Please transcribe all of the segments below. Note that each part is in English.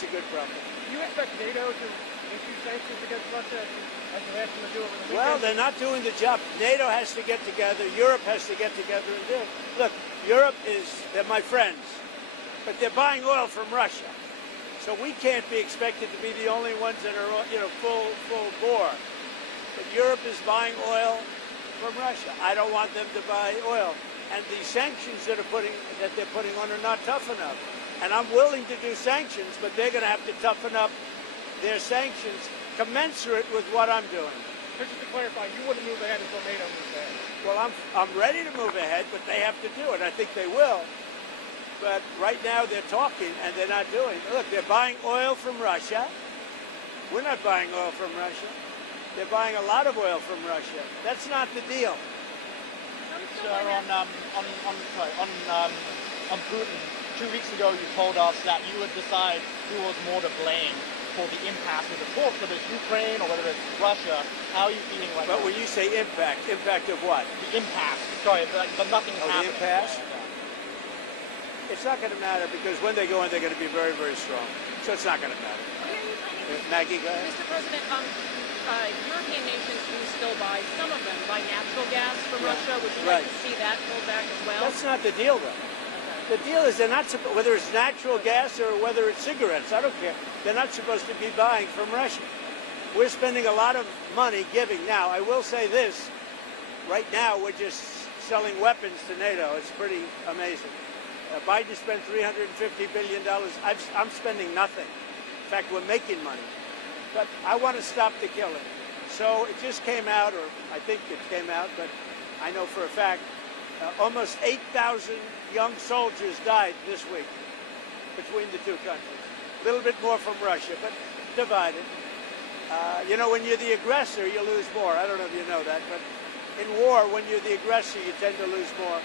That's a good problem. Do you expect NATO to issue sanctions against Russia as they're asking to do over the weekend? Well, they're not doing the job. NATO has to get together. Europe has to get together and do it. Look, Europe they're my friends, but they're buying oil from Russia. So we can't be expected to be the only ones that are, full bore. But Europe is buying oil from Russia. I don't want them to buy oil. And the sanctions that they're putting on are not tough enough. And I'm willing to do sanctions, but they're going to have to toughen up their sanctions commensurate with what I'm doing. Just to clarify, you wouldn't move ahead until NATO moves ahead. Well, I'm ready to move ahead, but they have to do it. I think they will. But right now they're talking and they're not doing it. Look, they're buying oil from Russia. We're not buying oil from Russia. They're buying a lot of oil from Russia. That's not the deal. Sir, on Putin, 2 weeks ago you told us that you would decide who was more to blame for the impasse with the talks, whether it's Ukraine or whether it's Russia. How are you feeling right now? But when you say impact of what? The impasse. Sorry, but nothing is happening. The impasse? It's not going to matter because when they go in, they're going to be very, very strong. So it's not going to matter. Maggie, go ahead. Mr. President, European nations do still buy, some of them buy natural gas from Russia. Would you like to see that pulled back as well? That's not the deal, though. The deal is they're not whether it's natural gas or whether it's cigarettes. I don't care. They're not supposed to be buying from Russia. We're spending a lot of money giving. Now, I will say this. Right now, we're just selling weapons to NATO. It's pretty amazing. Biden spent $350 billion. I'm spending nothing. In fact, we're making money. But I want to stop the killing. So it just came out, or I think it came out, but I know for a fact, almost 8,000 young soldiers died this week between the two countries. A little bit more from Russia, but divided. When you're the aggressor, you lose more. I don't know if you know that, but in war, when you're the aggressor, you tend to lose more.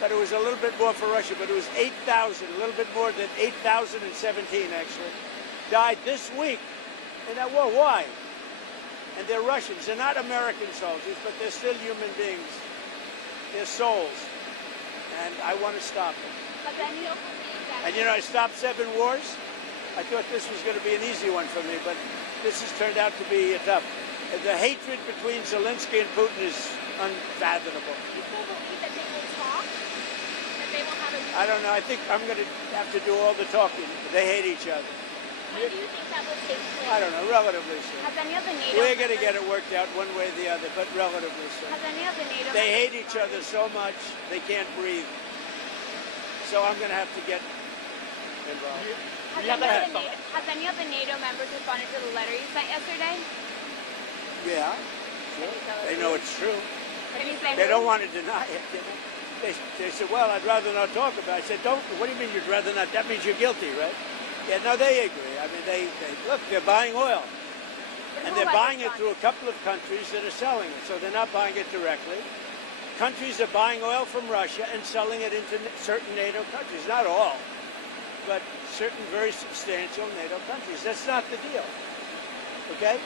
But it was a little bit more for Russia, but it was 8,000, a little bit more than 8,017 actually, died this week in that war. Why? And they're Russians. They're not American soldiers, but they're still human beings. They're souls. And I want to stop them. And I stopped 7 wars. I thought this was going to be an easy one for me, but this has turned out to be tough. The hatred between Zelensky and Putin is unfathomable. Do you still believe that they will talk? That they will have a... I don't know. I think I'm going to have to do all the talking. They hate each other. When do you think that will take place? I don't know. Relatively soon. Has any of the NATO... We're going to get it worked out one way or the other, but relatively soon. Has any of the NATO... They hate each other so much, they can't breathe. So I'm going to have to get involved. Has any of the NATO members responded to the letter you sent yesterday? Yeah. Sure. They know it's true. They don't want to deny it. They said, well, I'd rather not talk about it. I said, what do you mean you'd rather not? That means you're guilty, right? Yeah, no, they agree. I mean, look, they're buying oil. And they're buying it through a couple of countries that are selling it. So they're not buying it directly. Countries are buying oil from Russia and selling it into certain NATO countries. Not all, but certain very substantial NATO countries. That's not the deal. Okay?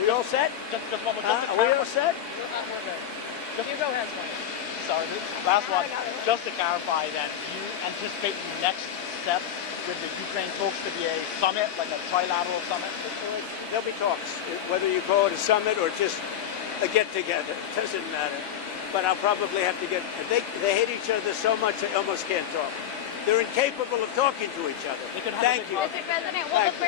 We all set? Are we all set? You go ahead, sorry, last one. Just to clarify then, do you anticipate the next step with the Ukraine talks to be a summit, like a trilateral summit? There'll be talks, whether you call it a summit or just a get-together. It doesn't matter. But I'll probably have to they hate each other so much they almost can't talk. They're incapable of talking to each other. Thank you. Mr. President, will the first